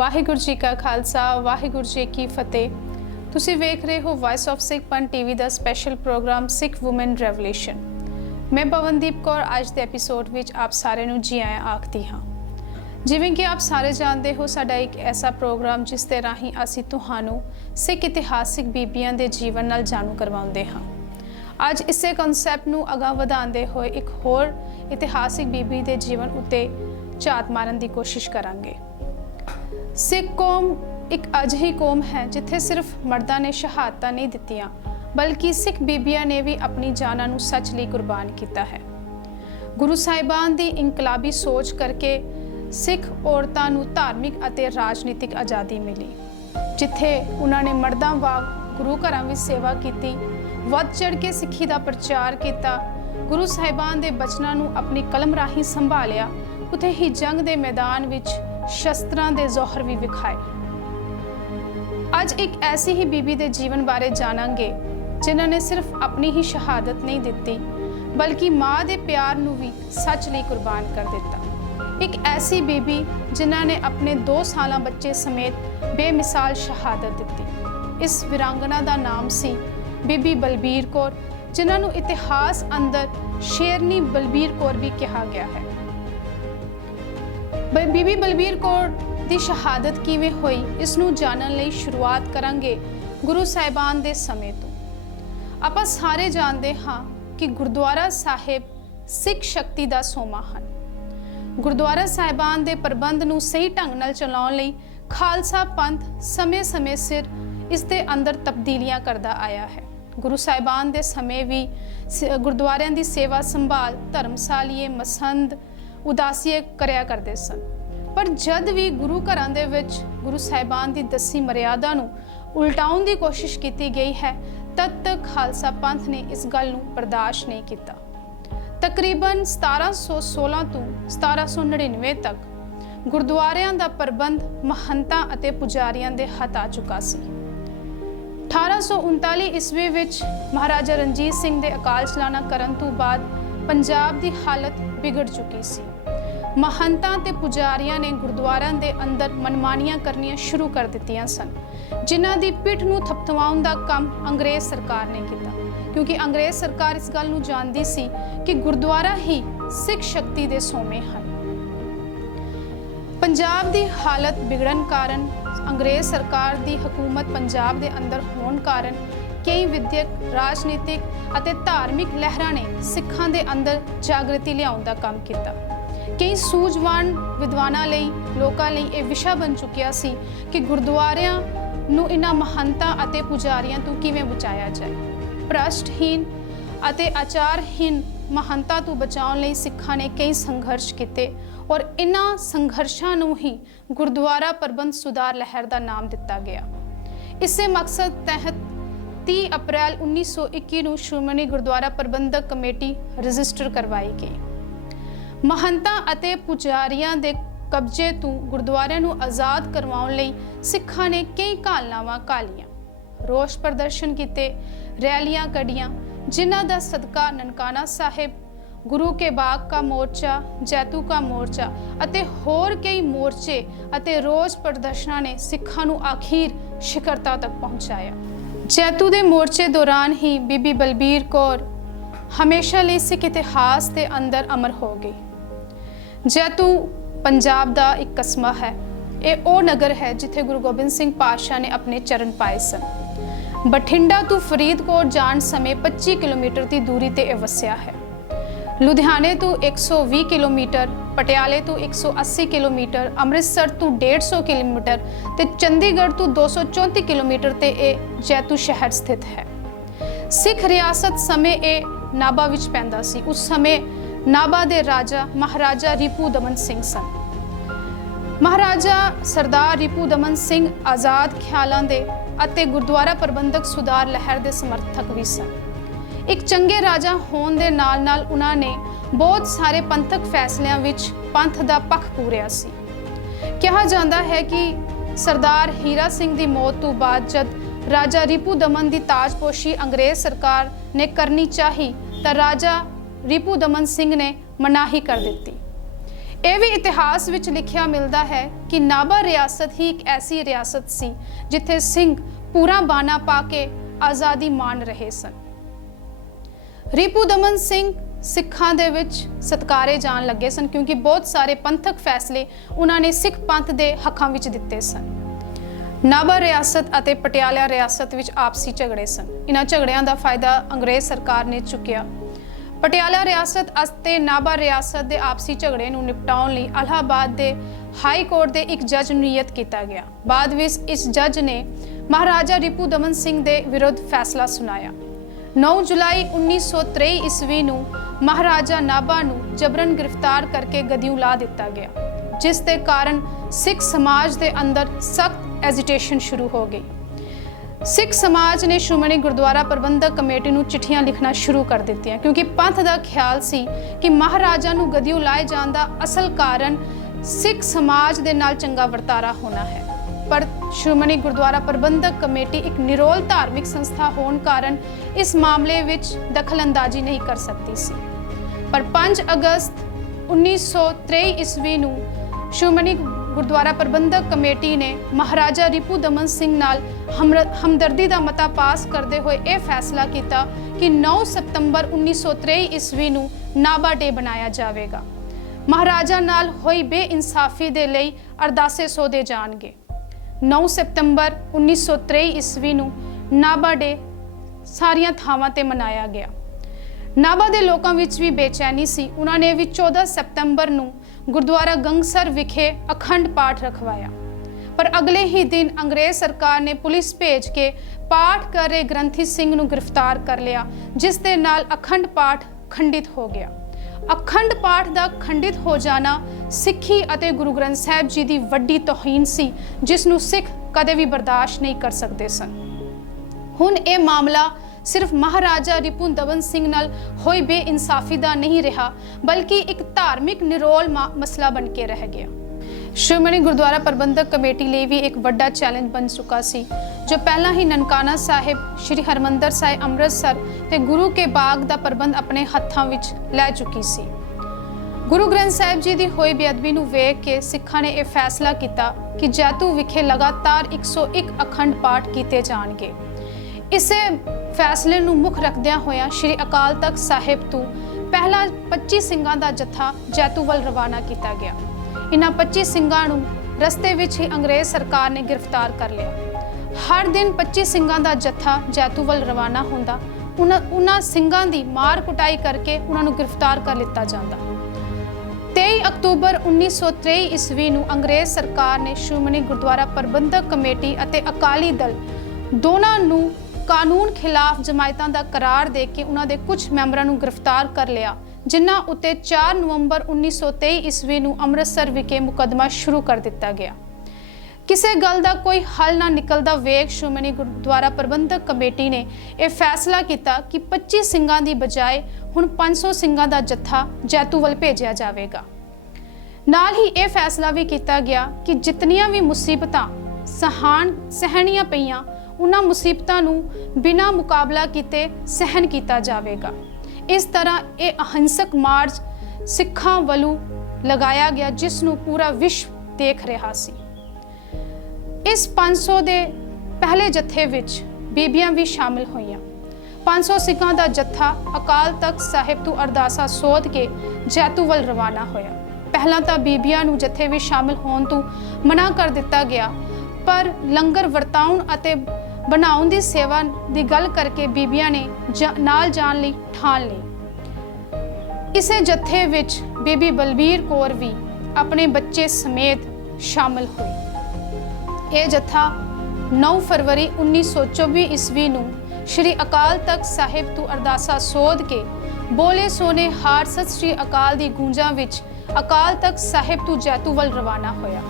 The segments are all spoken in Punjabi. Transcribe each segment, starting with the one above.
ਵਾਹਿਗੁਰੂ ਜੀ ਕਾ ਖਾਲਸਾ ਵਾਹਿਗੁਰੂ ਜੀ ਕੀ ਫਤਿਹ। ਤੁਸੀਂ ਵੇਖ ਰਹੇ ਹੋ voice of Sikh Panth TV the special programme Sikh woman revolution. ਮੈਂ ਪਵਨਦੀਪ ਕੌਰ ਅੱਜ ਦੇ ਐਪੀਸੋਡ ਵਿੱਚ ਆਪ ਸਾਰਿਆਂ ਨੂੰ ਜੀ ਆਇਆਂ ਆਖਦੀ ਹਾਂ। ਜਿਵੇਂ ਕਿ ਆਪ ਸਾਰੇ ਜਾਣਦੇ ਹੋ, ਸਾਡਾ ਇੱਕ ਐਸਾ ਪ੍ਰੋਗਰਾਮ ਜਿਸ ਦੇ ਰਾਹੀਂ ਅਸੀਂ ਤੁਹਾਨੂੰ ਸਿੱਖ ਇਤਿਹਾਸਿਕ ਬੀਬੀਆਂ ਦੇ ਜੀਵਨ ਨਾਲ ਜਾਣੂ ਕਰਵਾਉਂਦੇ ਹਾਂ। ਅੱਜ ਇਸੇ ਕਨਸੈਪਟ ਨੂੰ ਅਗਾਂਹ ਵਧਾਉਂਦੇ ਹੋਏ ਇੱਕ ਹੋਰ ਇਤਿਹਾਸਿਕ ਬੀਬੀ ਦੇ ਜੀਵਨ ਉੱਤੇ ਝਾਤ ਮਾਰਨ ਦੀ ਕੋਸ਼ਿਸ਼ ਕਰਾਂਗੇ। ਸਿੱਖ ਕੌਮ ਇੱਕ ਅਜਿਹੀ ਕੌਮ ਹੈ ਜਿੱਥੇ ਸਿਰਫ ਮਰਦਾਂ ਨੇ ਸ਼ਹਾਦਤਾਂ ਨਹੀਂ ਦਿੱਤੀਆਂ, ਬਲਕਿ ਸਿੱਖ ਬੀਬੀਆਂ ਨੇ ਵੀ ਆਪਣੀ ਜਾਨਾਂ ਨੂੰ ਸੱਚ ਲਈ ਕੁਰਬਾਨ ਕੀਤਾ ਹੈ। ਗੁਰੂ ਸਾਹਿਬਾਨ ਦੀ ਇਨਕਲਾਬੀ ਸੋਚ ਕਰਕੇ ਸਿੱਖ ਔਰਤਾਂ ਨੂੰ ਧਾਰਮਿਕ ਅਤੇ ਰਾਜਨੀਤਿਕ ਆਜ਼ਾਦੀ ਮਿਲੀ, ਜਿੱਥੇ ਉਹਨਾਂ ਨੇ ਮਰਦਾਂ ਵਾਂਗ ਗੁਰੂ ਘਰਾਂ ਵਿੱਚ ਸੇਵਾ ਕੀਤੀ, ਵੱਧ ਚੜ੍ਹ ਕੇ ਸਿੱਖੀ ਦਾ ਪ੍ਰਚਾਰ ਕੀਤਾ, ਗੁਰੂ ਸਾਹਿਬਾਨ ਦੇ ਬਚਨਾਂ ਨੂੰ ਆਪਣੀ ਕਲਮ ਰਾਹੀਂ ਸੰਭਾਲਿਆ, ਉੱਥੇ ਹੀ ਜੰਗ ਦੇ ਮੈਦਾਨ ਵਿੱਚ ਸ਼ਸਤਰਾਂ ਦੇ ਜ਼ੋਹਰ ਵੀ ਵਿਖਾਏ। ਅੱਜ ਇੱਕ ਐਸੀ ਹੀ ਬੀਬੀ ਦੇ ਜੀਵਨ ਬਾਰੇ ਜਾਣਾਂਗੇ ਜਿਨ੍ਹਾਂ ਨੇ ਸਿਰਫ ਆਪਣੀ ਹੀ ਸ਼ਹਾਦਤ ਨਹੀਂ ਦਿੱਤੀ, ਬਲਕਿ ਮਾਂ ਦੇ ਪਿਆਰ ਨੂੰ ਵੀ ਸੱਚ ਲਈ ਕੁਰਬਾਨ ਕਰ ਦਿੱਤਾ। ਇੱਕ ਐਸੀ ਬੀਬੀ ਜਿਨ੍ਹਾਂ ਨੇ ਆਪਣੇ 2 ਸਾਲਾਂ ਬੱਚੇ ਸਮੇਤ ਬੇਮਿਸਾਲ ਸ਼ਹਾਦਤ ਦਿੱਤੀ। ਇਸ ਵੀਰਾਂਗਨਾ ਦਾ ਨਾਮ ਸੀ ਬੀਬੀ ਬਲਬੀਰ ਕੌਰ, ਜਿਨ੍ਹਾਂ ਨੂੰ ਇਤਿਹਾਸ ਅੰਦਰ ਸ਼ੇਰਨੀ ਬਲਬੀਰ ਕੌਰ ਵੀ ਕਿਹਾ ਗਿਆ ਹੈ। ਬੀਬੀ ਬਲਬੀਰ ਕੌਰ ਦੀ ਸ਼ਹਾਦਤ ਕਿਵੇਂ ਹੋਈ, ਇਸ ਨੂੰ ਜਾਣਨ ਲਈ ਸ਼ੁਰੂਆਤ ਕਰਾਂਗੇ ਗੁਰੂ ਸਾਹਿਬਾਨ ਦੇ ਸਮੇਂ ਤੋਂ। ਆਪਾਂ ਸਾਰੇ ਜਾਣਦੇ ਹਾਂ ਕਿ ਗੁਰਦੁਆਰਾ ਸਾਹਿਬ ਸਿੱਖ ਸ਼ਕਤੀ ਦਾ ਸੋਮਾ ਹਨ। ਗੁਰਦੁਆਰਾ ਸਾਹਿਬਾਨ ਦੇ ਪ੍ਰਬੰਧ ਨੂੰ ਸਹੀ ਢੰਗ ਨਾਲ ਚਲਾਉਣ ਲਈ ਖਾਲਸਾ ਪੰਥ ਸਮੇਂ-ਸਮੇਂ ਸਿਰ ਇਸ ਦੇ ਅੰਦਰ ਤਬਦੀਲੀਆਂ ਕਰਦਾ ਆਇਆ ਹੈ। ਗੁਰੂ ਸਾਹਿਬਾਨ ਦੇ ਸਮੇਂ ਵੀ ਗੁਰਦੁਆਰਿਆਂ ਦੀ ਸੇਵਾ ਸੰਭਾਲ ਧਰਮਸਾਲੀਏ, ਮਸੰਦ, ਉਦਾਸੀਏ ਕਰਿਆ ਕਰਦੇ ਸਨ। ਪਰ ਜਦ ਵੀ ਗੁਰੂ ਘਰਾਂ ਦੇ ਵਿੱਚ ਗੁਰੂ ਸਾਹਿਬਾਨ ਦੀ ਦੱਸੀ ਮਰਿਆਦਾ ਨੂੰ ਉਲਟਾਉਣ ਦੀ ਕੋਸ਼ਿਸ਼ ਕੀਤੀ ਗਈ ਹੈ, ਤਦ ਤੱਕ ਖਾਲਸਾ ਪੰਥ ਨੇ ਇਸ ਗੱਲ ਨੂੰ ਬਰਦਾਸ਼ਤ ਨਹੀਂ ਕੀਤਾ। ਤਕਰੀਬਨ 1716 ਤੋਂ 1799 ਤੱਕ ਗੁਰਦੁਆਰਿਆਂ ਦਾ ਪ੍ਰਬੰਧ ਮਹੰਤਾਂ ਅਤੇ ਪੁਜਾਰੀਆਂ ਦੇ ਹੱਥ ਆ ਚੁੱਕਾ ਸੀ। 1839 ਈਸਵੀ ਵਿੱਚ ਮਹਾਰਾਜਾ ਰਣਜੀਤ ਸਿੰਘ ਦੇ ਅਕਾਲ ਚਲਾਣਾ ਕਰਨ ਤੋਂ ਬਾਅਦ ਪੰਜਾਬ ਦੀ ਹਾਲਤ ਵਿਗੜ ਚੁੱਕੀ ਸੀ। ਮਹੰਤਾਂ ਤੇ ਪੁਜਾਰੀਆਂ ਨੇ ਗੁਰਦੁਆਰਿਆਂ ਦੇ ਅੰਦਰ ਮਨਮਾਨੀਆਂ ਕਰਨੀਆਂ ਸ਼ੁਰੂ ਕਰ ਦਿੱਤੀਆਂ ਸਨ, ਜਿਨ੍ਹਾਂ ਦੀ ਪਿੱਠ ਨੂੰ ਥਪਥਵਾਉਣ ਦਾ ਕੰਮ ਅੰਗਰੇਜ਼ ਸਰਕਾਰ ਨੇ ਕੀਤਾ, ਕਿਉਂਕਿ ਅੰਗਰੇਜ਼ ਸਰਕਾਰ ਇਸ ਗੱਲ ਨੂੰ ਜਾਣਦੀ ਸੀ ਕਿ ਗੁਰਦੁਆਰਾ ਹੀ ਸਿੱਖ ਸ਼ਕਤੀ ਦੇ ਸੋਮੇ ਹਨ। ਪੰਜਾਬ ਦੀ ਹਾਲਤ ਵਿਗੜਨ ਕਾਰਨ ਅੰਗਰੇਜ਼ ਸਰਕਾਰ ਦੀ ਹਕੂਮਤ ਪੰਜਾਬ ਦੇ ਅੰਦਰ ਹੋਣ ਕਾਰਨ ਕਈ ਵਿਦਿਅਕ, ਰਾਜਨੀਤਿਕ ਅਤੇ ਧਾਰਮਿਕ ਲਹਿਰਾਂ ਨੇ ਸਿੱਖਾਂ ਦੇ ਅੰਦਰ ਜਾਗਰਤੀ ਲਿਆਉਣ ਦਾ ਕੰਮ ਕੀਤਾ। ਕਈ ਸੂਝਵਾਨ ਵਿਦਵਾਨਾਂ ਲਈ, ਲੋਕਾਂ ਲਈ ਇਹ ਵਿਸ਼ਾ ਬਣ ਚੁੱਕਿਆ ਸੀ ਕਿ ਗੁਰਦੁਆਰਿਆਂ ਨੂੰ ਇਹਨਾਂ ਮਹੰਤਾਂ ਅਤੇ ਪੁਜਾਰੀਆਂ ਤੋਂ ਕਿਵੇਂ ਬਚਾਇਆ ਜਾਏ। ਭ੍ਰਸ਼ਟਹੀਨ ਅਤੇ ਆਚਾਰਹੀਨ ਮਹੰਤਾਂ ਤੋਂ ਬਚਾਉਣ ਲਈ ਸਿੱਖਾਂ ਨੇ ਕਈ ਸੰਘਰਸ਼ ਕੀਤੇ ਔਰ ਇਹਨਾਂ ਸੰਘਰਸ਼ਾਂ ਨੂੰ ਹੀ ਗੁਰਦੁਆਰਾ ਪ੍ਰਬੰਧ ਸੁਧਾਰ ਲਹਿਰ ਦਾ ਨਾਮ ਦਿੱਤਾ ਗਿਆ। ਇਸੇ ਮਕਸਦ ਤਹਿਤ 30 ਅਪ੍ਰੈਲ 1921 ਨੂੰ ਸ਼੍ਰੋਮਣੀ ਗੁਰਦੁਆਰਾ ਪ੍ਰਬੰਧਕ ਕਮੇਟੀ ਰਜਿਸਟਰ ਕਰਵਾਈ ਗਈ। ਮਹੰਤਾਂ ਅਤੇ ਪੁਜਾਰੀਆਂ ਦੇ ਕਬਜ਼ੇ ਤੋਂ ਗੁਰਦੁਆਰਿਆਂ ਨੂੰ ਆਜ਼ਾਦ ਕਰਵਾਉਣ ਲਈ ਸਿੱਖਾਂ ਨੇ ਕਈ ਘਾਲਨਾਵਾਂ ਘਾਲੀਆਂ, ਰੋਸ ਪ੍ਰਦਰਸ਼ਨ ਕੀਤੇ, ਰੈਲੀਆਂ ਕੱਢੀਆਂ, ਜਿਨ੍ਹਾਂ ਦਾ ਸਦਕਾ ਨਨਕਾਣਾ ਸਾਹਿਬ, ਗੁਰੂ ਕੇ ਬਾਗ ਕਾ ਮੋਰਚਾ, ਜੈਤੂ ਕਾ ਮੋਰਚਾ ਅਤੇ ਹੋਰ ਕਈ ਮੋਰਚੇ ਅਤੇ ਰੋਸ ਪ੍ਰਦਰਸ਼ਨਾਂ ਨੇ ਸਿੱਖਾਂ ਨੂੰ ਆਖਿਰ ਸ਼ਿਖਰਤਾ ਤੱਕ ਪਹੁੰਚਾਇਆ। ਜੈਤੂ ਦੇ ਮੋਰਚੇ ਦੌਰਾਨ ਹੀ ਬੀਬੀ ਬਲਬੀਰ ਕੌਰ ਹਮੇਸ਼ਾ ਲਈ ਸਿੱਖ ਇਤਿਹਾਸ ਦੇ ਅੰਦਰ ਅਮਰ ਹੋ ਗਈ। ਜੈਤੂ ਪੰਜਾਬ ਦਾ ਇੱਕ ਕਸਬਾ ਹੈ। ਇਹ ਉਹ ਨਗਰ ਹੈ ਜਿੱਥੇ ਗੁਰੂ ਗੋਬਿੰਦ ਸਿੰਘ ਪਾਤਸ਼ਾਹ ਨੇ ਆਪਣੇ ਚਰਨ ਪਾਏ ਸਨ। ਬਠਿੰਡਾ ਤੋਂ ਫਰੀਦਕੋਟ ਜਾਣ ਸਮੇਂ 25 ਕਿਲੋਮੀਟਰ ਦੀ ਦੂਰੀ ਤੇ ਇਹ ਵਸਿਆ ਹੈ। ਲੁਧਿਆਣੇ ਤੋਂ 120 ਕਿਲੋਮੀਟਰ, ਪਟਿਆਲੇ ਤੋਂ 180 ਕਿਲੋਮੀਟਰ, ਅੰਮ੍ਰਿਤਸਰ ਤੋਂ 150 ਕਿਲੋਮੀਟਰ ਤੇ ਚੰਡੀਗੜ੍ਹ ਤੋਂ 234 ਕਿਲੋਮੀਟਰ ਤੇ ਇਹ ਜੈਤੂ ਸ਼ਹਿਰ ਸਥਿਤ ਹੈ। ਸਿੱਖ ਰਿਆਸਤ ਸਮੇਂ ਇਹ ਨਾਭਾ ਵਿੱਚ ਪੈਂਦਾ ਸੀ। ਉਸ ਸਮੇਂ ਨਾਭਾ ਦੇ ਰਾਜਾ ਮਹਾਰਾਜਾ ਰਿਪੂ ਦਮਨ ਸਿੰਘ ਸਨ। ਮਹਾਰਾਜਾ ਸਰਦਾਰ ਰਿਪੂ ਦਮਨ ਸਿੰਘ ਆਜ਼ਾਦ ਖਿਆਲਾਂ ਦੇ ਅਤੇ ਗੁਰਦੁਆਰਾ ਪ੍ਰਬੰਧਕ ਸੁਧਾਰ ਲਹਿਰ ਦੇ ਸਮਰਥਕ ਵੀ ਸਨ। ਇੱਕ ਚੰਗੇ ਰਾਜਾ ਹੋਣ ਦੇ ਨਾਲ-ਨਾਲ ਉਹਨਾਂ ਨੇ ਬਹੁਤ ਸਾਰੇ ਪੰਥਕ ਫੈਸਲਿਆਂ ਵਿੱਚ ਪੰਥ ਦਾ ਪੱਖ ਪੂਰਿਆ ਸੀ। ਕਿਹਾ ਜਾਂਦਾ ਹੈ ਕਿ ਸਰਦਾਰ ਹੀਰਾ ਸਿੰਘ ਦੀ ਮੌਤ ਤੋਂ ਬਾਅਦ ਜਦ ਰਾਜਾ ਰਿਪੂ ਦਮਨ ਦੀ ਤਾਜਪੋਸ਼ੀ ਅੰਗਰੇਜ਼ ਸਰਕਾਰ ਨੇ ਕਰਨੀ ਚਾਹੀ ਤਾਂ ਰਾਜਾ ਰਿਪੂ ਦਮਨ ਸਿੰਘ ਨੇ ਮਨਾਹੀ ਕਰ ਦਿੱਤੀ। ਇਹ ਵੀ ਇਤਿਹਾਸ ਵਿੱਚ ਲਿਖਿਆ ਮਿਲਦਾ ਹੈ ਕਿ ਨਾਭਾ ਰਿਆਸਤ ਹੀ ਇੱਕ ਐਸੀ ਰਿਆਸਤ ਸੀ ਜਿੱਥੇ ਸਿੰਘ ਪੂਰਾ ਬਾਣਾ ਪਾ ਕੇ ਆਜ਼ਾਦੀ ਮਾਣ ਰਹੇ ਸਨ। ਰਿਪੂ ਦਮਨ ਸਿੰਘ ਸਿੱਖਾਂ ਦੇ ਵਿੱਚ ਸਤਕਾਰੇ ਜਾਣ ਲੱਗੇ ਸਨ ਕਿਉਂਕਿ ਬਹੁਤ ਸਾਰੇ ਪੰਥਕ ਫੈਸਲੇ ਉਹਨਾਂ ਨੇ ਸਿੱਖ ਪੰਥ ਦੇ ਹੱਕਾਂ ਵਿੱਚ ਦਿੱਤੇ ਸਨ। ਨਾਭਾ ਰਿਆਸਤ ਅਤੇ ਪਟਿਆਲਾ ਰਿਆਸਤ ਵਿੱਚ ਆਪਸੀ ਝਗੜੇ ਸਨ। ਇਹਨਾਂ ਝਗੜਿਆਂ ਦਾ ਫਾਇਦਾ ਅੰਗਰੇਜ਼ ਸਰਕਾਰ ਨੇ ਚੁੱਕਿਆ। ਪਟਿਆਲਾ ਰਿਆਸਤ ਅਤੇ ਨਾਭਾ ਰਿਆਸਤ ਦੇ ਆਪਸੀ ਝਗੜੇ ਨੂੰ ਨਿਪਟਾਉਣ ਲਈ ਅਲਾਹਾਬਾਦ ਦੇ ਹਾਈ ਕੋਰਟ ਦੇ ਇੱਕ ਜੱਜ ਨੂੰ ਨਿਯੁਕਤ ਕੀਤਾ ਗਿਆ। ਬਾਅਦ ਵਿੱਚ ਇਸ ਜੱਜ ਨੇ ਮਹਾਰਾਜਾ ਰਿਪੂ ਦਮਨ ਸਿੰਘ ਦੇ ਵਿਰੁੱਧ ਫੈਸਲਾ ਸੁਣਾਇਆ। 9 ਜੁਲਾਈ 1923 ਈਸਵੀ ਨੂੰ ਮਹਾਰਾਜਾ ਨਾਭਾ ਨੂੰ ਜਬਰਨ ਗ੍ਰਿਫਤਾਰ ਕਰਕੇ ਗਦੀਓਂ ਲਾ ਦਿੱਤਾ ਗਿਆ, ਜਿਸ ਦੇ ਕਾਰਨ ਸਿੱਖ ਸਮਾਜ ਦੇ ਅੰਦਰ ਸਖਤ ਐਜੀਟੇਸ਼ਨ ਸ਼ੁਰੂ ਹੋ ਗਈ। ਸਿੱਖ ਸਮਾਜ ਨੇ ਸ਼੍ਰੋਮਣੀ ਗੁਰਦੁਆਰਾ ਪ੍ਰਬੰਧਕ ਕਮੇਟੀ ਨੂੰ ਚਿੱਠੀਆਂ ਲਿਖਣਾ ਸ਼ੁਰੂ ਕਰ ਦਿੱਤੀਆਂ ਕਿਉਂਕਿ ਪੰਥ ਦਾ ਖਿਆਲ ਸੀ ਕਿ ਮਹਾਰਾਜਾ ਨੂੰ ਗਦੀਓਂ ਲਾਏ ਜਾਣ ਦਾ ਅਸਲ ਕਾਰਨ ਸਿੱਖ ਸਮਾਜ ਦੇ ਨਾਲ ਚੰਗਾ ਵਰਤਾਰਾ ਹੋਣਾ ਹੈ। ਪਰ ਸ਼੍ਰੋਮਣੀ ਗੁਰਦੁਆਰਾ ਪ੍ਰਬੰਧਕ ਕਮੇਟੀ ਇੱਕ ਨਿਰੋਲ ਧਾਰਮਿਕ ਸੰਸਥਾ ਹੋਣ ਕਾਰਨ ਇਸ ਮਾਮਲੇ ਵਿੱਚ ਦਖਲਅੰਦਾਜ਼ੀ ਨਹੀਂ ਕਰ ਸਕਦੀ ਸੀ। ਪਰ 5 ਅਗਸਤ 1923 ਈਸਵੀ ਨੂੰ ਸ਼੍ਰੋਮਣੀ ਗੁਰਦੁਆਰਾ ਪ੍ਰਬੰਧਕ ਕਮੇਟੀ ਨੇ ਮਹਾਰਾਜਾ ਰਿਪੂ ਦਮਨ ਸਿੰਘ ਨਾਲ ਹਮਦਰਦੀ ਦਾ ਮਤਾ ਪਾਸ ਕਰਦੇ ਹੋਏ ਇਹ ਫੈਸਲਾ ਕੀਤਾ ਕਿ 9 ਸਤੰਬਰ 1923 ਈਸਵੀ ਨੂੰ ਨਾਭਾ ਡੇ ਬਣਾਇਆ ਜਾਵੇਗਾ। ਮਹਾਰਾਜਾ ਨਾਲ ਹੋਈ ਬੇਇਨਸਾਫੀ ਦੇ ਲਈ ਅਰਦਾਸੇ ਸੋਧੇ ਜਾਣਗੇ। 9 ਸਤੰਬਰ 1923 ਈਸਵੀ ਨੂੰ ਨਾਭਾ ਡੇ ਸਾਰੀਆਂ ਥਾਵਾਂ ਤੇ ਮਨਾਇਆ ਗਿਆ। ਨਾਭਾ ਦੇ ਲੋਕਾਂ ਵਿੱਚ ਵੀ ਬੇਚੈਨੀ ਸੀ। ਉਹਨਾਂ ਨੇ ਵੀ 14 ਸਤੰਬਰ ਨੂੰ ਗੁਰਦੁਆਰਾ ਗੰਗਸਰ ਵਿਖੇ ਅਖੰਡ ਪਾਠ ਰਖਵਾਇਆ। ਪਰ ਅਗਲੇ ਹੀ ਦਿਨ ਅੰਗਰੇਜ਼ ਸਰਕਾਰ ਨੇ ਪੁਲਿਸ ਭੇਜ ਕੇ ਪਾਠ ਕਰ ਰਹੇ ਗ੍ਰੰਥੀ ਸਿੰਘ ਨੂੰ ਗ੍ਰਿਫਤਾਰ ਕਰ ਲਿਆ, ਜਿਸ ਦੇ ਨਾਲ ਅਖੰਡ ਪਾਠ ਖੰਡਿਤ ਹੋ ਗਿਆ। ਅਖੰਡ ਪਾਠ ਦਾ ਖੰਡਿਤ ਹੋ ਜਾਣਾ ਸਿੱਖੀ ਅਤੇ ਗੁਰੂ ਗ੍ਰੰਥ ਸਾਹਿਬ ਜੀ ਦੀ ਵੱਡੀ ਤੋਹੀਨ ਸੀ, ਜਿਸ ਨੂੰ ਸਿੱਖ ਕਦੇ ਵੀ ਬਰਦਾਸ਼ਤ ਨਹੀਂ ਕਰ ਸਕਦੇ ਸਨ। ਹੁਣ ਇਹ ਮਾਮਲਾ ਸਿਰਫ ਮਹਾਰਾਜਾ ਰਿਪੂ ਦਮਨ ਸਿੰਘ ਨਾਲ ਹੋਈ ਬੇਇਨਸਾਫੀ ਦਾ ਨਹੀਂ ਰਿਹਾ, ਬਲਕਿ ਇੱਕ ਧਾਰਮਿਕ ਨਿਰੋਲ ਮਸਲਾ ਬਣ ਕੇ ਰਹਿ ਗਿਆ। ਸ਼੍ਰੋਮਣੀ ਗੁਰਦੁਆਰਾ ਪ੍ਰਬੰਧਕ ਕਮੇਟੀ ਲਈ ਵੀ ਇੱਕ ਵੱਡਾ ਚੈਲੰਜ ਬਣ ਚੁੱਕਾ ਸੀ, ਜੋ ਪਹਿਲਾਂ ਹੀ ਨਨਕਾਣਾ ਸਾਹਿਬ, ਸ਼੍ਰੀ ਹਰਮੰਦਰ ਸਾਹਿਬ ਅੰਮ੍ਰਿਤਸਰ ਤੇ ਗੁਰੂ ਕੇ ਬਾਗ ਦਾ ਪ੍ਰਬੰਧ ਆਪਣੇ ਹੱਥਾਂ ਵਿੱਚ ਲੈ ਚੁੱਕੀ ਸੀ। ਗੁਰੂ ਗ੍ਰੰਥ ਸਾਹਿਬ ਜੀ ਦੀ ਹੋਈ ਬੇਅਦਬੀ ਨੂੰ ਵੇਖ ਕੇ ਸਿੱਖਾਂ ਨੇ ਇਹ ਫੈਸਲਾ ਕੀਤਾ ਕਿ ਜੈਤੂ ਵਿਖੇ ਲਗਾਤਾਰ 101 ਅਖੰਡ ਪਾਠ ਕੀਤੇ ਜਾਣਗੇ। ਇਸੇ ਫੈਸਲੇ ਨੂੰ ਮੁੱਖ ਰੱਖਦਿਆਂ ਹੋਇਆਂ ਸ਼੍ਰੀ ਅਕਾਲ ਤਖਤ ਸਾਹਿਬ ਤੋਂ ਪਹਿਲਾ 25 ਸਿੰਘਾਂ ਦਾ ਜੱਥਾ ਜੈਤੂ ਵੱਲ ਰਵਾਨਾ ਕੀਤਾ ਗਿਆ। ਇਹਨਾਂ 25 ਸਿੰਘਾਂ ਨੂੰ ਰਸਤੇ ਵਿੱਚ ਹੀ ਅੰਗਰੇਜ਼ ਸਰਕਾਰ ਨੇ ਗ੍ਰਿਫਤਾਰ ਕਰ ਲਿਆ। ਹਰ ਦਿਨ 25 ਸਿੰਘਾਂ ਦਾ ਜੱਥਾ ਜੈਤੂ ਵੱਲ ਰਵਾਨਾ ਹੁੰਦਾ। ਉਹਨਾਂ ਸਿੰਘਾਂ ਦੀ ਮਾਰ ਕੁਟਾਈ ਕਰਕੇ ਉਹਨਾਂ ਨੂੰ ਗ੍ਰਿਫਤਾਰ ਕਰ ਲਿੱਤਾ ਜਾਂਦਾ। 23 ਅਕਤੂਬਰ 1923 ਈਸਵੀ ਨੂੰ ਅੰਗਰੇਜ਼ ਸਰਕਾਰ ਨੇ ਸ਼੍ਰੋਮਣੀ ਗੁਰਦੁਆਰਾ ਪ੍ਰਬੰਧਕ ਕਮੇਟੀ ਅਤੇ ਅਕਾਲੀ ਦਲ ਦੋਨਾਂ ਨੂੰ ਕਾਨੂੰਨ ਖਿਲਾਫ ਜਮਾਇਤਾਂ ਦਾ ਕਰਾਰ ਦੇ ਕੇ ਉਹਨਾਂ ਦੇ ਕੁਝ ਮੈਂਬਰਾਂ ਨੂੰ ਗ੍ਰਿਫਤਾਰ ਕਰ ਲਿਆ, ਜਿਨ੍ਹਾਂ ਉੱਤੇ 4 ਨਵੰਬਰ 1923 ਈਸਵੀ ਨੂੰ ਅੰਮ੍ਰਿਤਸਰ ਵਿਖੇ ਮੁਕੱਦਮਾ ਸ਼ੁਰੂ ਕਰ ਦਿੱਤਾ ਗਿਆ। ਕਿਸੇ ਗੱਲ ਦਾ ਕੋਈ ਹੱਲ ਨਾ ਨਿਕਲਦਾ ਵੇਖ ਸ਼੍ਰੋਮਣੀ ਗੁਰਦੁਆਰਾ ਪ੍ਰਬੰਧਕ ਕਮੇਟੀ ਨੇ ਇਹ ਫੈਸਲਾ ਕੀਤਾ ਕਿ 25 ਸਿੰਘਾਂ ਦੀ ਬਜਾਏ ਹੁਣ 500 ਸਿੰਘਾਂ ਦਾ ਜੱਥਾ ਜੈਤੂ ਵੱਲ ਭੇਜਿਆ ਜਾਵੇਗਾ। ਨਾਲ ਹੀ ਇਹ ਫੈਸਲਾ ਵੀ ਕੀਤਾ ਗਿਆ ਕਿ ਜਿਤਨੀਆਂ ਵੀ ਮੁਸੀਬਤਾਂ ਸਹਿਣੀਆਂ ਪਈਆਂ, ਉਹਨਾਂ ਮੁਸੀਬਤਾਂ ਨੂੰ ਬਿਨਾਂ ਮੁਕਾਬਲਾ ਕੀਤੇ ਸਹਿਣ ਕੀਤਾ ਜਾਵੇਗਾ। ਇਸ ਤਰ੍ਹਾਂ ਇਹ ਅਹਿੰਸਕ ਮਾਰਚ ਸਿੱਖਾਂ ਵੱਲੋਂ ਲਗਾਇਆ ਗਿਆ, ਜਿਸ ਨੂੰ ਪੂਰਾ ਵਿਸ਼ਵ ਦੇਖ ਰਿਹਾ ਸੀ। ਇਸ 500 ਦੇ ਪਹਿਲੇ ਜੱਥੇ ਵਿੱਚ ਬੀਬੀਆਂ ਵੀ ਸ਼ਾਮਿਲ ਹੋਈਆਂ। 500 ਸਿੱਖਾਂ ਦਾ ਜੱਥਾ ਅਕਾਲ ਤਖਤ ਸਾਹਿਬ ਤੋਂ ਅਰਦਾਸਾ ਸੋਧ ਕੇ ਜੈਤੂ ਵੱਲ ਰਵਾਨਾ ਹੋਇਆ। ਪਹਿਲਾਂ ਤਾਂ ਬੀਬੀਆਂ ਨੂੰ ਜੱਥੇ ਵਿੱਚ ਸ਼ਾਮਿਲ ਹੋਣ ਤੋਂ ਮਨਾ ਕਰ ਦਿੱਤਾ ਗਿਆ, ਪਰ ਲੰਗਰ ਵਰਤਾਉਣ ਅਤੇ ਬਣਾਉਣ ਦੀ ਸੇਵਾ ਦੀ ਗੱਲ ਕਰਕੇ ਬੀਬੀਆਂ ਨੇ ਨਾਲ ਜਾਣ ਲਈ ਠਾਣ ਲਈ। ਇਸੇ ਜੱਥੇ ਵਿੱਚ ਬੀਬੀ ਬਲਬੀਰ ਕੌਰ ਵੀ ਆਪਣੇ ਬੱਚੇ ਸਮੇਤ ਸ਼ਾਮਿਲ ਹੋਈ। ਇਹ ਜੱਥਾ 9 ਫਰਵਰੀ 1924 ਈਸਵੀ ਨੂੰ ਸ਼੍ਰੀ ਅਕਾਲ ਤਖਤ ਸਾਹਿਬ ਤੋਂ ਅਰਦਾਸਾ ਸੋਧ ਕੇ ਬੋਲੇ ਸੋਨੇ ਹਾਰ ਸਤਿ ਸ਼੍ਰੀ ਅਕਾਲ ਦੀ ਗੂੰਜਾਂ ਵਿੱਚ ਅਕਾਲ ਤਖਤ ਸਾਹਿਬ ਤੋਂ ਜੈਤੂ ਵੱਲ ਰਵਾਨਾ ਹੋਇਆ।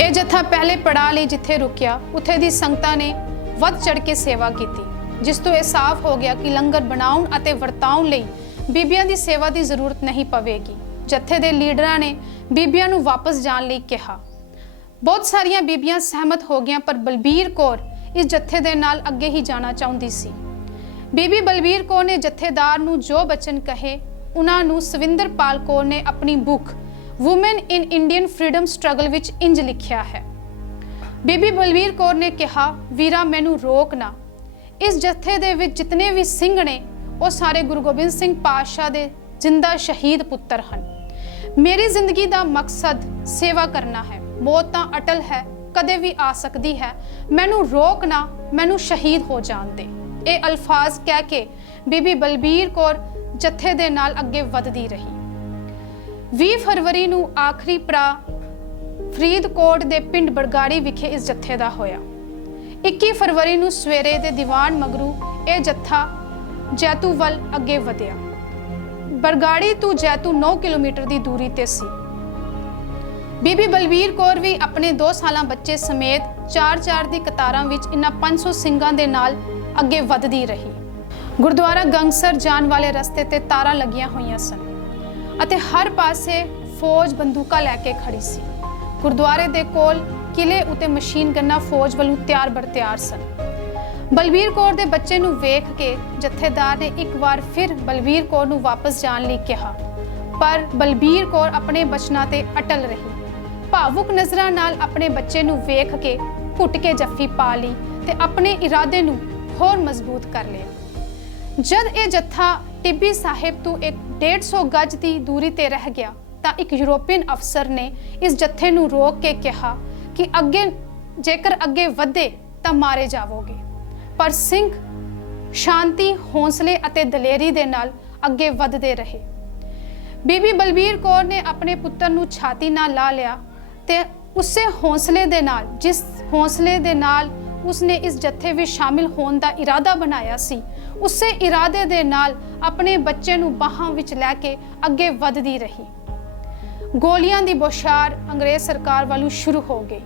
ਇਹ ਜੱਥਾ ਪਹਿਲੇ ਪੜਾਅ ਲਈ ਜਿੱਥੇ ਰੁਕਿਆ, ਉੱਥੇ ਦੀ ਸੰਗਤਾਂ ਨੇ ਵੱਧ ਚੜ੍ਹ ਕੇ ਸੇਵਾ ਕੀਤੀ, ਜਿਸ ਤੋਂ ਇਹ ਸਾਫ਼ ਹੋ ਗਿਆ ਕਿ ਲੰਗਰ ਬਣਾਉਣ ਅਤੇ ਵਰਤਾਉਣ ਲਈ ਬੀਬੀਆਂ ਦੀ ਸੇਵਾ ਦੀ ਜ਼ਰੂਰਤ ਨਹੀਂ ਪਵੇਗੀ। ਜੱਥੇ ਦੇ ਲੀਡਰਾਂ ਨੇ ਬੀਬੀਆਂ ਨੂੰ ਵਾਪਸ ਜਾਣ ਲਈ ਕਿਹਾ। ਬਹੁਤ ਸਾਰੀਆਂ ਬੀਬੀਆਂ ਸਹਿਮਤ ਹੋ ਗਈਆਂ, ਪਰ ਬਲਬੀਰ ਕੌਰ ਇਸ ਜੱਥੇ ਦੇ ਨਾਲ ਅੱਗੇ ਹੀ ਜਾਣਾ ਚਾਹੁੰਦੀ ਸੀ। ਬੀਬੀ ਬਲਬੀਰ ਕੌਰ ਨੇ ਜਥੇਦਾਰ ਨੂੰ ਜੋ ਬਚਨ ਕਹੇ, ਉਹਨਾਂ ਨੂੰ ਸਵਿੰਦਰਪਾਲ ਕੌਰ ਨੇ ਆਪਣੀ ਬੁੱਕ ਵੂਮਨ ਇਨ ਇੰਡੀਅਨ ਫਰੀडम ਸਟਰਗਲ ਵਿੱਚ ਇੰਜ ਲਿਖਿਆ ਹੈ। ਬੀਬੀ ਬਲਬੀਰ ਕੌਰ ਨੇ ਕਿਹਾ, ਵੀਰਾ ਮੈਨੂੰ ਰੋਕ ਨਾ। ਇਸ ਜਥੇ ਦੇ ਵਿੱਚ ਜਿਤਨੇ ਵੀ ਸਿੰਘ ਨੇ ਉਹ ਸਾਰੇ ਗੁਰੂ ਗੋਬਿੰਦ ਸਿੰਘ ਪਾਤਸ਼ਾਹ ਦੇ ਜਿੰਦਾ ਸ਼ਹੀਦ ਪੁੱਤਰ ਹਨ। ਮੇਰੀ ਜ਼ਿੰਦਗੀ ਦਾ ਮਕਸਦ ਸੇਵਾ ਕਰਨਾ ਹੈ। ਮੌਤ ਤਾਂ ਅਟਲ ਹੈ, ਕਦੇ ਵੀ ਆ ਸਕਦੀ ਹੈ। ਮੈਨੂੰ ਰੋਕ ਨਾ, ਮੈਨੂੰ ਸ਼ਹੀਦ ਹੋ ਜਾਣ ਦੇ। ਇਹ ਅਲਫਾਜ਼ ਕਹਿ ਕੇ ਬੀਬੀ ਬਲਬੀਰ ਕੌਰ ਜਥੇ ਦੇ ਨਾਲ ਅੱਗੇ ਵਧਦੀ ਰਹੀ। 20 ਫਰਵਰੀ ਨੂੰ ਆਖਰੀ ਪੜਾ ਫਰੀਦਕੋਟ ਦੇ ਪਿੰਡ ਬਰਗਾੜੀ ਵਿਖੇ ਇਸ ਜਥੇ ਦਾ ਹੋਇਆ। 21 ਫਰਵਰੀ ਨੂੰ ਸਵੇਰੇ ਦੇ ਦੀਵਾਨ ਮਗਰੂ ਇਹ ਜੱਥਾ ਜੈਤੂ ਵੱਲ ਅੱਗੇ ਵਧਿਆ। ਬਰਗਾੜੀ ਤੋਂ ਜੈਤੂ 9 ਕਿਲੋਮੀਟਰ ਦੀ ਦੂਰੀ ਤੇ ਸੀ। ਬੀਬੀ ਬਲਬੀਰ ਕੌਰ ਵੀ ਆਪਣੇ 2 ਸਾਲਾਂ ਬੱਚੇ ਸਮੇਤ 4-4 ਦੀ ਕਤਾਰਾਂ ਵਿੱਚ ਇਨ੍ਹਾਂ 500 ਸਿੰਘਾਂ ਦੇ ਨਾਲ ਅੱਗੇ ਵਧਦੀ ਰਹੀ। ਗੁਰਦੁਆਰਾ ਗੰਗਸਰ ਜਾਣ ਵਾਲੇ ਰਸਤੇ ਤੇ ਤਾਰਾਂ ਲੱਗੀਆਂ ਹੋਈਆਂ ਸਨ ਅਤੇ ਹਰ ਪਾਸੇ ਫੌਜ ਬੰਦੂਕਾਂ ਲੈ ਕੇ ਖੜੀ ਸੀ। ਗੁਰਦੁਆਰੇ ਦੇ ਕੋਲ ਕਿਲੇ ਉਤੇ ਮਸ਼ੀਨ ਗੰਨਾਂ ਫੌਜ ਵੱਲੋਂ ਤਿਆਰ ਬਰ ਤਿਆਰ ਸਨ। ਬਲਬੀਰ ਕੌਰ ਦੇ ਬੱਚੇ ਨੂੰ ਵੇਖ ਕੇ ਜਥੇਦਾਰ ਨੇ ਇੱਕ ਵਾਰ ਫਿਰ ਬਲਬੀਰ ਕੌਰ ਨੂੰ ਵਾਪਸ ਜਾਣ ਲਈ ਕਿਹਾ, ਪਰ ਬਲਬੀਰ ਕੌਰ ਆਪਣੇ ਬਚਨਾਂ ਤੇ ਅਟਲ ਰਹੀ। ਭਾਵੁਕ ਨਜ਼ਰਾਂ ਨਾਲ ਆਪਣੇ ਬੱਚੇ ਨੂੰ ਵੇਖ ਕੇ ਘੁੱਟ ਕੇ ਜੱਫੀ ਪਾ ਲਈ ਤੇ ਆਪਣੇ ਇਰਾਦੇ ਨੂੰ ਹੋਰ ਮਜ਼ਬੂਤ ਕਰ ਲਿਆ। ਜਦ ਇਹ ਜੱਥਾ ਟਿੱਬੀ ਸਾਹਿਬ ਤੋਂ 150 ਗਜ ਦੀ ਦੂਰੀ ਤੇ ਰਹਿ ਗਿਆ ਤਾਂ ਇੱਕ ਯੂਰੋਪੀਅਨ ਅਫਸਰ ਨੇ ਇਸ ਜੱਥੇ ਨੂੰ ਰੋਕ ਕੇ ਕਿਹਾ ਕਿ ਜੇਕਰ ਅੱਗੇ ਵਧੇ ਤਾਂ ਮਾਰੇ ਜਾਵੋਗੇ। ਪਰ ਸਿੰਘ ਸ਼ਾਂਤੀ, ਹੌਸਲੇ ਅਤੇ ਦਲੇਰੀ ਦੇ ਨਾਲ ਅੱਗੇ ਵਧਦੇ ਰਹੇ। ਬੀਬੀ ਬਲਬੀਰ ਕੌਰ ਨੇ ਆਪਣੇ ਪੁੱਤਰ ਨੂੰ ਛਾਤੀ ਨਾਲ ਲਾ ਲਿਆ ਤੇ ਉਸੇ ਹੌਸਲੇ ਦੇ ਨਾਲ, ਜਿਸ ਹੌਸਲੇ ਦੇ ਨਾਲ ਉਸਨੇ ਇਸ ਜੱਥੇ ਵਿੱਚ ਸ਼ਾਮਿਲ ਹੋਣ ਦਾ ਇਰਾਦਾ ਬਣਾਇਆ ਸੀ, ਉਸੇ ਇਰਾਦੇ ਦੇ ਨਾਲ ਆਪਣੇ ਬੱਚੇ ਨੂੰ ਬਾਹਾਂ ਵਿੱਚ ਲੈ ਕੇ ਅੱਗੇ ਵਧਦੀ ਰਹੀ। ਗੋਲੀਆਂ ਦੀ ਬੌਛਾਰ ਅੰਗਰੇਜ਼ ਸਰਕਾਰ ਵੱਲੋਂ ਸ਼ੁਰੂ ਹੋ ਗਈ।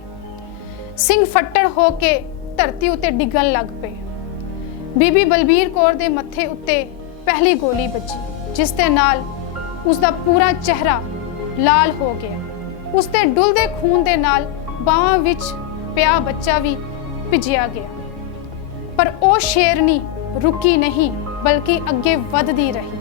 ਸਿੰਘ ਫੱਟੜ ਹੋ ਕੇ ਧਰਤੀ ਉੱਤੇ ਡਿੱਗਣ ਲੱਗ ਪਏ। ਬੀਬੀ ਬਲਬੀਰ ਕੌਰ ਦੇ ਮੱਥੇ ਉੱਤੇ ਪਹਿਲੀ ਗੋਲੀ ਵੱਜੀ, ਜਿਸ ਦੇ ਨਾਲ ਉਸਦਾ ਪੂਰਾ ਚਿਹਰਾ ਲਾਲ ਹੋ ਗਿਆ। ਉਸਦੇ ਡੁੱਲਦੇ ਖੂਨ ਦੇ ਨਾਲ ਬਾਹਾਂ ਵਿੱਚ ਪਿਆ ਬੱਚਾ ਵੀ ਭਿੱਜਿਆ ਗਿਆ। ਪਰ ਉਹ ਸ਼ੇਰਨੀ ਰੁਕੀ ਨਹੀਂ, ਬਲਕਿ ਅੱਗੇ ਵਧਦੀ ਰਹੀ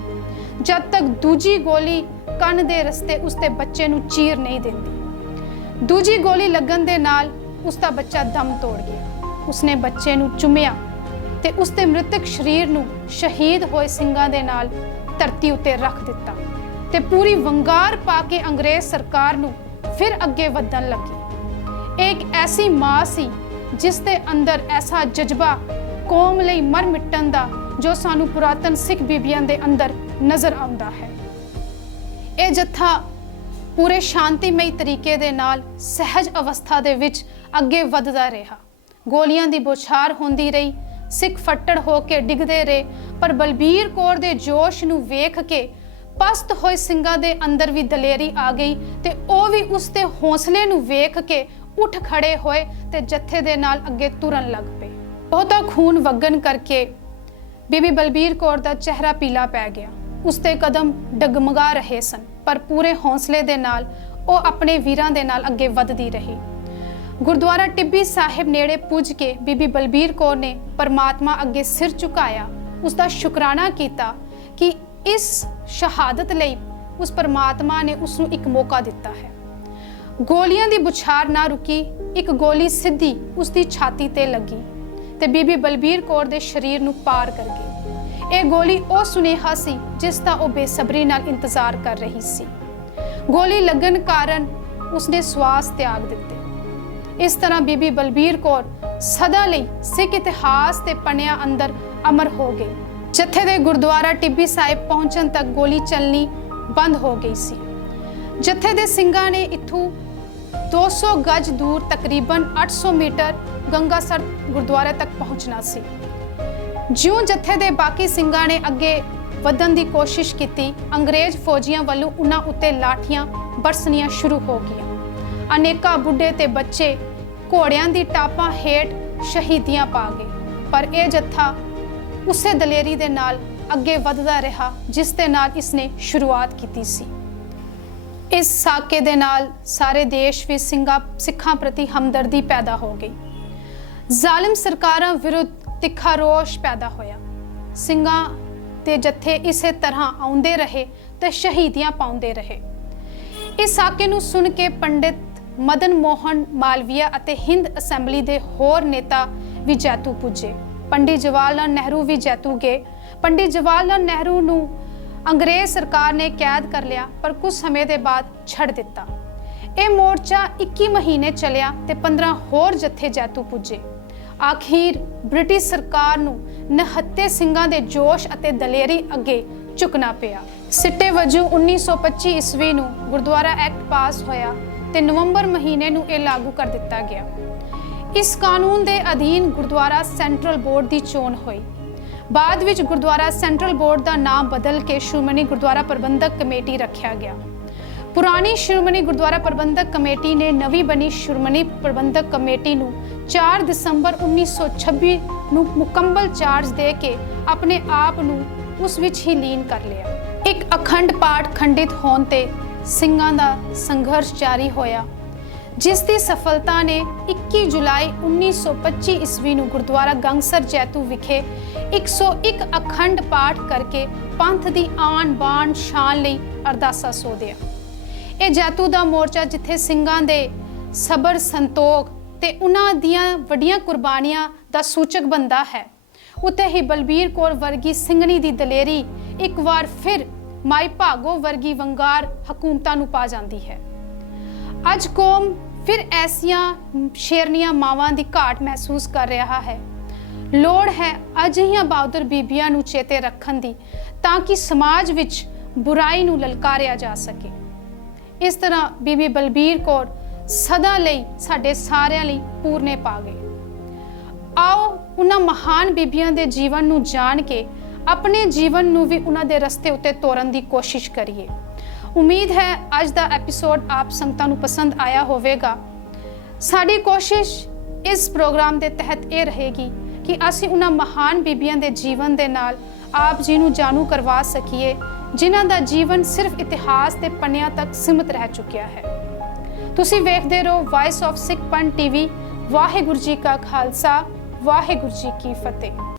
ਜਦ ਤੱਕ ਦੂਜੀ ਗੋਲੀ ਕੰਨ ਦੇ ਰਸਤੇ ਉਸਦੇ ਬੱਚੇ ਨੂੰ ਚੀਰ ਨਹੀਂ ਦਿੰਦੀ। ਦੂਜੀ ਗੋਲੀ ਲੱਗਣ ਦੇ ਨਾਲ ਉਸਦਾ ਬੱਚਾ ਦਮ ਤੋੜ ਗਿਆ। ਉਸਨੇ ਬੱਚੇ ਨੂੰ ਚੁੰਮਿਆ ਤੇ ਉਸਦੇ ਮ੍ਰਿਤਕ ਸਰੀਰ ਨੂੰ ਸ਼ਹੀਦ ਹੋਏ ਸਿੰਘਾਂ ਦੇ ਨਾਲ ਧਰਤੀ ਉੱਤੇ ਰੱਖ ਦਿੱਤਾ ਤੇ ਪੂਰੀ ਵੰਗਾਰ ਪਾ ਕੇ ਅੰਗਰੇਜ਼ ਸਰਕਾਰ ਨੂੰ ਫਿਰ ਅੱਗੇ ਵਧਣ ਲੱਗੀ। ਇਹ ਇੱਕ ਐਸੀ ਮਾਂ ਸੀ ਜਿਸ ਦੇ ਅੰਦਰ ਐਸਾ ਜਜ਼ਬਾ ਕੌਮ ਲਈ ਮਰ ਮਿਟਣ ਦਾ ਜੋ ਸਾਨੂੰ ਪੁਰਾਤਨ ਸਿੱਖ ਬੀਬੀਆਂ ਦੇ ਅੰਦਰ ਨਜ਼ਰ ਆਉਂਦਾ ਹੈ। ਇਹ ਜੱਥਾ ਪੂਰੇ ਸ਼ਾਂਤੀਮਈ ਤਰੀਕੇ ਦੇ ਨਾਲ ਸਹਿਜ ਅਵਸਥਾ ਦੇ ਵਿੱਚ ਅੱਗੇ ਵਧਦਾ ਰਿਹਾ। ਗੋਲੀਆਂ ਦੀ ਬੌਛਾਰ ਹੁੰਦੀ ਰਹੀ, ਸਿੱਖ ਫੱਟੜ ਹੋ ਕੇ ਡਿੱਗਦੇ ਰਹੇ, ਪਰ ਬਲਬੀਰ ਕੌਰ ਦੇ ਜੋਸ਼ ਨੂੰ ਵੇਖ ਕੇ ਪਸਤ ਹੋਏ ਸਿੰਘਾਂ ਦੇ ਅੰਦਰ ਵੀ ਦਲੇਰੀ ਆ ਗਈ ਤੇ ਉਹ ਵੀ ਉਸ ਦੇ ਹੌਸਲੇ ਨੂੰ ਵੇਖ ਕੇ ਉੱਠ ਖੜੇ ਹੋਏ ਤੇ ਜੱਥੇ ਦੇ ਨਾਲ ਅੱਗੇ ਤੁਰਨ ਲੱਗ ਪਏ। ਬਹੁਤਾ ਖੂਨ ਵਗਣ ਕਰਕੇ ਬੀਬੀ ਬਲਬੀਰ ਕੌਰ ਦਾ ਚਿਹਰਾ ਪੀਲਾ ਪੈ ਗਿਆ। ਉਸਦੇ ਕਦਮ ਡਗਮਗਾ ਰਹੇ ਸਨ, ਪਰ ਪੂਰੇ ਹੌਸਲੇ ਦੇ ਨਾਲ ਉਹ ਆਪਣੇ ਵੀਰਾਂ ਦੇ ਨਾਲ ਅੱਗੇ ਵਧਦੀ ਰਹੀ। ਗੁਰਦੁਆਰਾ ਟਿੱਬੀ ਸਾਹਿਬ ਨੇੜੇ ਪੁੱਜ ਕੇ ਬੀਬੀ ਬਲਬੀਰ ਕੌਰ ਨੇ ਪਰਮਾਤਮਾ ਅੱਗੇ ਸਿਰ ਝੁਕਾਇਆ, ਉਸਦਾ ਸ਼ੁਕਰਾਨਾ ਕੀਤਾ ਕਿ ਇਸ ਸ਼ਹਾਦਤ ਲਈ ਉਸ ਪਰਮਾਤਮਾ ਨੇ ਉਸ ਨੂੰ ਇੱਕ ਮੌਕਾ ਦਿੱਤਾ ਹੈ। ਗੋਲੀਆਂ ਦੀ ਬੁਛਾਰ ਨਾ ਰੁਕੀ, ਇੱਕ ਗੋਲੀ ਸਿੱਧੀ ਉਸਦੀ ਛਾਤੀ ਤੇ ਲੱਗੀ ਤੇ ਬੀਬੀ ਬਲਬੀਰ ਕੌਰ ਦੇ ਸਰੀਰ ਨੂੰ ਪਾਰ ਕਰ ਗਈ। ਇਹ ਗੋਲੀ ਉਹ ਸੁਨੇਹਾ ਸੀ ਜਿਸ ਦਾ ਉਹ ਬੇਸਬਰੀ ਨਾਲ ਇੰਤਜ਼ਾਰ ਕਰ ਰਹੀ ਸੀ। ਗੋਲੀ ਲੱਗਣ ਕਾਰਨ ਉਸਨੇ ਸਵਾਸ ਤਿਆਗ ਦਿੱਤੇ। ਇਸ ਤਰ੍ਹਾਂ ਬੀਬੀ ਬਲਬੀਰ ਕੌਰ ਸਦਾ ਲਈ ਸਿੱਖ ਇਤਿਹਾਸ ਦੇ ਪੰਨਿਆਂ ਅੰਦਰ ਅਮਰ ਹੋ ਗਈ। ਜੱਥੇ ਦੇ ਗੁਰਦੁਆਰਾ ਟਿੱਬੀ ਸਾਹਿਬ ਪਹੁੰਚਣ ਤੱਕ ਗੋਲੀ ਚੱਲਣੀ ਬੰਦ ਹੋ ਗਈ ਸੀ। ਜੱਥੇ ਦੇ ਸਿੰਘਾਂ ਨੇ ਇੱਥੋਂ 200 ਗਜ ਦੂਰ ਤਕਰੀਬਨ 800 ਮੀਟਰ ਗੰਗਾਸਰ ਗੁਰਦੁਆਰੇ ਤੱਕ ਪਹੁੰਚਣਾ ਸੀ। ਜਿਉਂ ਜੱਥੇ ਦੇ ਬਾਕੀ ਸਿੰਘਾਂ ਨੇ ਅੱਗੇ ਵਧਣ ਦੀ ਕੋਸ਼ਿਸ਼ ਕੀਤੀ, ਅੰਗਰੇਜ਼ ਫੌਜੀਆਂ ਵੱਲੋਂ ਉਹਨਾਂ ਉੱਤੇ ਲਾਠੀਆਂ ਬਰਸਣੀਆਂ ਸ਼ੁਰੂ ਹੋ ਗਈਆਂ। ਅਨੇਕਾਂ ਬੁੱਢੇ ਤੇ ਬੱਚੇ ਘੋੜਿਆਂ ਦੀ ਟਾਪਾਂ ਹੇਠ ਸ਼ਹੀਦੀਆਂ ਪਾ ਗਏ, ਪਰ ਇਹ ਜੱਥਾ ਉਸੇ ਦਲੇਰੀ ਦੇ ਨਾਲ ਅੱਗੇ ਵਧਦਾ ਰਿਹਾ ਜਿਸ ਦੇ ਨਾਲ ਇਸਨੇ ਸ਼ੁਰੂਆਤ ਕੀਤੀ ਸੀ। ਇਸ ਸਾਕੇ ਦੇ ਨਾਲ ਸਾਰੇ ਦੇਸ਼ ਵਿੱਚ ਸਿੱਖਾਂ ਪ੍ਰਤੀ ਹਮਦਰਦੀ ਪੈਦਾ ਹੋ ਗਈ। ਜ਼ਾਲਿਮ ਸਰਕਾਰਾਂ ਵਿਰੁੱਧ ਤਿੱਖਾ ਰੋਸ਼ ਪੈਦਾ ਹੋਇਆ। ਸਿੰਘਾਂ ਦੇ ਜੱਥੇ ਇਸੇ ਤਰ੍ਹਾਂ ਆਉਂਦੇ ਰਹੇ ਤੇ ਸ਼ਹੀਦੀਆਂ ਪਾਉਂਦੇ ਰਹੇ। ਇਸ ਸਾਕੇ ਨੂੰ ਸੁਣ ਕੇ ਪੰਡਿਤ ਮਦਨ ਮੋਹਨ ਮਾਲਵੀਆ ਅਤੇ ਹਿੰਦ ਅਸੈਂਬਲੀ ਦੇ ਹੋਰ ਨੇਤਾ ਵੀ ਜੈਤੂ ਪੁੱਜੇ। ਪੰਡਿਤ ਜਵਾਹਰ ਲਾਲ ਨਹਿਰੂ ਵੀ ਜੈਤੂ ਗਏ। ਪੰਡਿਤ ਜਵਾਹਰ ਲਾਲ ਨਹਿਰੂ ਨੂੰ ਅੰਗਰੇਜ਼ ਸਰਕਾਰ ਨੇ ਕੈਦ ਕਰ ਲਿਆ, ਪਰ ਕੁਝ ਸਮੇਂ ਦੇ ਬਾਅਦ ਛੱਡ ਦਿੱਤਾ। ਇਹ ਮੋਰਚਾ 21 ਮਹੀਨੇ ਚੱਲਿਆ ਤੇ 15 ਹੋਰ ਜੱਥੇ ਜੈਤੂ ਪੁੱਜੇ। ਆਖਿਰ ਬ੍ਰਿਟਿਸ਼ ਸਰਕਾਰ ਨੂੰ ਨਿਹੱਥੇ ਸਿੰਘਾਂ ਦੇ ਜੋਸ਼ ਅਤੇ ਦਲੇਰੀ ਅੱਗੇ ਝੁਕਣਾ ਪਿਆ। ਸਿੱਟੇ ਵਜੋਂ 1925 ਈਸਵੀ ਨੂੰ ਗੁਰਦੁਆਰਾ ਐਕਟ ਪਾਸ ਹੋਇਆ ਤੇ ਨਵੰਬਰ ਮਹੀਨੇ ਨੂੰ ਇਹ ਲਾਗੂ ਕਰ ਦਿੱਤਾ ਗਿਆ। ਇਸ ਕਾਨੂੰਨ ਦੇ ਅਧੀਨ ਗੁਰਦੁਆਰਾ ਸੈਂਟਰਲ ਬੋਰਡ ਦੀ ਚੋਣ ਹੋਈ। ਬਾਅਦ ਵਿੱਚ ਗੁਰਦੁਆਰਾ ਸੈਂਟਰਲ ਬੋਰਡ ਦਾ ਨਾਮ ਬਦਲ ਕੇ ਸ਼੍ਰੋਮਣੀ ਗੁਰਦੁਆਰਾ ਪ੍ਰਬੰਧਕ ਕਮੇਟੀ ਰੱਖਿਆ ਗਿਆ। ਪੁਰਾਣੀ ਸ਼੍ਰੋਮਣੀ ਗੁਰਦੁਆਰਾ ਪ੍ਰਬੰਧਕ ਕਮੇਟੀ ਨੇ ਨਵੀਂ ਬਣੀ ਸ਼੍ਰੋਮਣੀ ਪ੍ਰਬੰਧਕ ਕਮੇਟੀ ਨੂੰ 4 ਦਸੰਬਰ 1926 ਨੂੰ ਮੁਕੰਮਲ ਚਾਰਜ ਦੇ ਕੇ ਆਪਣੇ ਆਪ ਨੂੰ ਉਸ ਵਿੱਚ ਹੀ ਲੀਨ ਕਰ ਲਿਆ। ਇੱਕ ਅਖੰਡ ਪਾਠ ਖੰਡਿਤ ਹੋਣ ਤੇ ਸਿੰਘਾਂ ਦਾ ਸੰਘਰਸ਼ ਜਾਰੀ ਹੋਇਆ, ਜਿਸ ਦੀ ਸਫਲਤਾ ਨੇ 21 ਜੁਲਾਈ 1925 ਈਸਵੀ ਨੂੰ ਗੁਰਦੁਆਰਾ ਗੰਗਸਰ ਜੈਤੂ ਵਿਖੇ 101 ਅਖੰਡ ਪਾਠ ਕਰਕੇ ਪੰਥ ਦੀ ਆਨ ਬਾਣ ਸ਼ਾਨ ਲਈ ਅਰਦਾਸਾ ਸੋਧਿਆ। ਇਹ ਜੈਤੂ ਦਾ ਮੋਰਚਾ ਜਿੱਥੇ ਸਿੰਘਾਂ ਦੇ ਸਬਰ ਸੰਤੋਖ ਤੇ ਉਹਨਾਂ ਦੀਆਂ ਵੱਡੀਆਂ ਕੁਰਬਾਨੀਆਂ ਦਾ ਸੂਚਕ ਬਣਦਾ ਹੈ, ਉੱਥੇ ਹੀ ਬਲਬੀਰ ਕੌਰ ਵਰਗੀ ਸਿੰਘਣੀ ਦੀ ਦਲੇਰੀ ਇੱਕ ਵਾਰ ਫਿਰ ਮਾਈ ਭਾਗੋ ਵਰਗੀ ਵੰਗਾਰ ਹਕੂਮਤਾਂ ਨੂੰ ਪਾ ਜਾਂਦੀ ਹੈ। ਅੱਜ ਕੌਮ ਫਿਰ ਐਸੀਆਂ ਸ਼ੇਰਨੀਆਂ ਮਾਵਾਂ ਦੀ ਘਾਟ ਮਹਿਸੂਸ ਕਰ ਰਿਹਾ ਹੈ। ਲੋੜ ਹੈ ਅਜਿਹੀਆਂ ਬਹਾਦਰ ਬੀਬੀਆਂ ਨੂੰ ਚੇਤੇ ਰੱਖਣ ਦੀ, ਤਾਂ ਕਿ ਸਮਾਜ ਵਿੱਚ ਬੁਰਾਈ ਨੂੰ ਲਲਕਾਰਿਆ ਜਾ ਸਕੇ। ਇਸ ਤਰ੍ਹਾਂ ਬੀਬੀ ਬਲਬੀਰ ਕੌਰ ਸਦਾ ਲਈ ਸਾਡੇ ਸਾਰਿਆਂ ਲਈ ਪੂਰਨੇ ਪਾ ਗਏ। ਆਓ ਉਹਨਾਂ ਮਹਾਨ ਬੀਬੀਆਂ ਦੇ ਜੀਵਨ ਨੂੰ ਜਾਣ ਕੇ ਆਪਣੇ ਜੀਵਨ ਨੂੰ ਵੀ ਉਹਨਾਂ ਦੇ ਰਸਤੇ ਉੱਤੇ ਤੋਰਨ ਦੀ ਕੋਸ਼ਿਸ਼ ਕਰੀਏ। ਉਮੀਦ ਹੈ ਅੱਜ ਦਾ ਐਪੀਸੋਡ ਆਪ ਸੰਗਤਾਂ ਨੂੰ ਪਸੰਦ ਆਇਆ ਹੋਵੇਗਾ। ਸਾਡੀ ਕੋਸ਼ਿਸ਼ ਇਸ ਪ੍ਰੋਗਰਾਮ ਦੇ ਤਹਿਤ ਇਹ ਰਹੇਗੀ ਕਿ ਅਸੀਂ ਉਹਨਾਂ ਮਹਾਨ ਬੀਬੀਆਂ ਦੇ ਜੀਵਨ ਦੇ ਨਾਲ ਆਪ ਜੀ ਨੂੰ ਜਾਣੂ ਕਰਵਾ ਸਕੀਏ, ਜਿਨ੍ਹਾਂ ਦਾ ਜੀਵਨ ਸਿਰਫ ਇਤਿਹਾਸ ਦੇ ਪੰਨਿਆਂ ਤੱਕ ਸੀਮਿਤ ਰਹਿ ਚੁੱਕਿਆ ਹੈ। ਤੁਸੀਂ ਵੇਖਦੇ ਰਹੋ vice of Sikh Panth TV. Waheguru ji ਕਾ ਖਾਲਸਾ, ਵਾਹਿਗੁਰੂ ਜੀ ਕੀ ਫਤਿਹ।